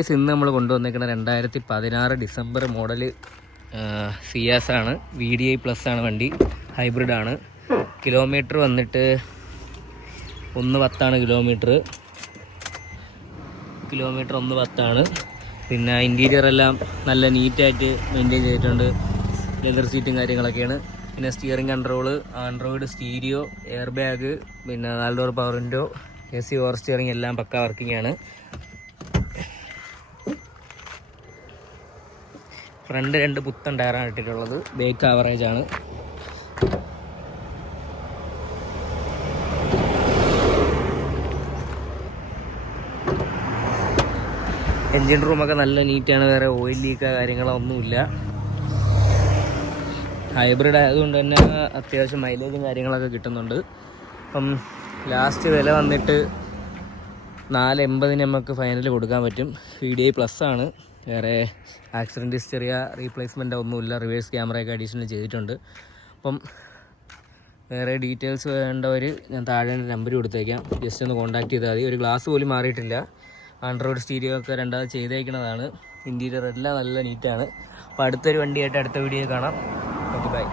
ഇന്ന് നമ്മൾ കൊണ്ടുവന്നിരിക്കുന്ന 2016 December model Ciaz ആണ്. VDI പ്ലസ് ആണ് വണ്ടി, ഹൈബ്രിഡ് ആണ്. കിലോമീറ്റർ വന്നിട്ട് 110 കിലോമീറ്റർ 110. പിന്നെ ഇൻറ്റീരിയർ എല്ലാം നല്ല നീറ്റായിട്ട് മെയിൻറ്റെയിൻ ചെയ്തിട്ടുണ്ട്. ലെതർ സീറ്റും കാര്യങ്ങളൊക്കെയാണ്. പിന്നെ steering control, Android stereo, air bag, പിന്നെ 4 door power window, AC over steering എല്ലാം പക്ക വർക്കിംഗ് ആണ്. ഫ്രണ്ട് 2 പുത്തൻ ടയറാണ് ഇട്ടിട്ടുള്ളത്. ബേക്ക് ആവറേജ് ആണ്. എൻജിൻ റൂമൊക്കെ നല്ല നീറ്റാണ്. വേറെ ഓയിൽ ലീക്കോ കാര്യങ്ങളോ ഒന്നുമില്ല. ഹൈബ്രിഡ് ആയതുകൊണ്ട് തന്നെ അത്യാവശ്യം മൈലേജും കാര്യങ്ങളൊക്കെ കിട്ടുന്നുണ്ട്. അപ്പം ലാസ്റ്റ് വില വന്നിട്ട് 480 നമുക്ക് ഫൈനൽ കൊടുക്കാൻ പറ്റും. VDI പ്ലസ് ആണ്. വേറെ ആക്സിഡൻറ്റ് ഹിസ്റ്ററിയ, റീപ്ലേസ്മെൻറ്റോ ഒന്നുമില്ല. റിവേഴ്സ് ക്യാമറയൊക്കെ അഡീഷണൽ ചെയ്തിട്ടുണ്ട്. അപ്പം വേറെ ഡീറ്റെയിൽസ് വേണ്ടവർ ഞാൻ താഴെ നമ്പർ കൊടുത്തേക്കാം, ജസ്റ്റ് ഒന്ന് കോൺടാക്ട് ചെയ്താൽ മതി. ഒരു ഗ്ലാസ് പോലും മാറിയിട്ടില്ല. ആൻഡ്രോയിഡ് സ്റ്റീരിയോ ഒക്കെ രണ്ടാമത് ചെയ്തേക്കുന്നതാണ്. ഇൻറ്റീരിയർ എല്ലാം നല്ല നീറ്റാണ്. അപ്പോൾ അടുത്തൊരു വണ്ടിയായിട്ട് അടുത്ത വീഡിയോ കാണാം. Okay, by.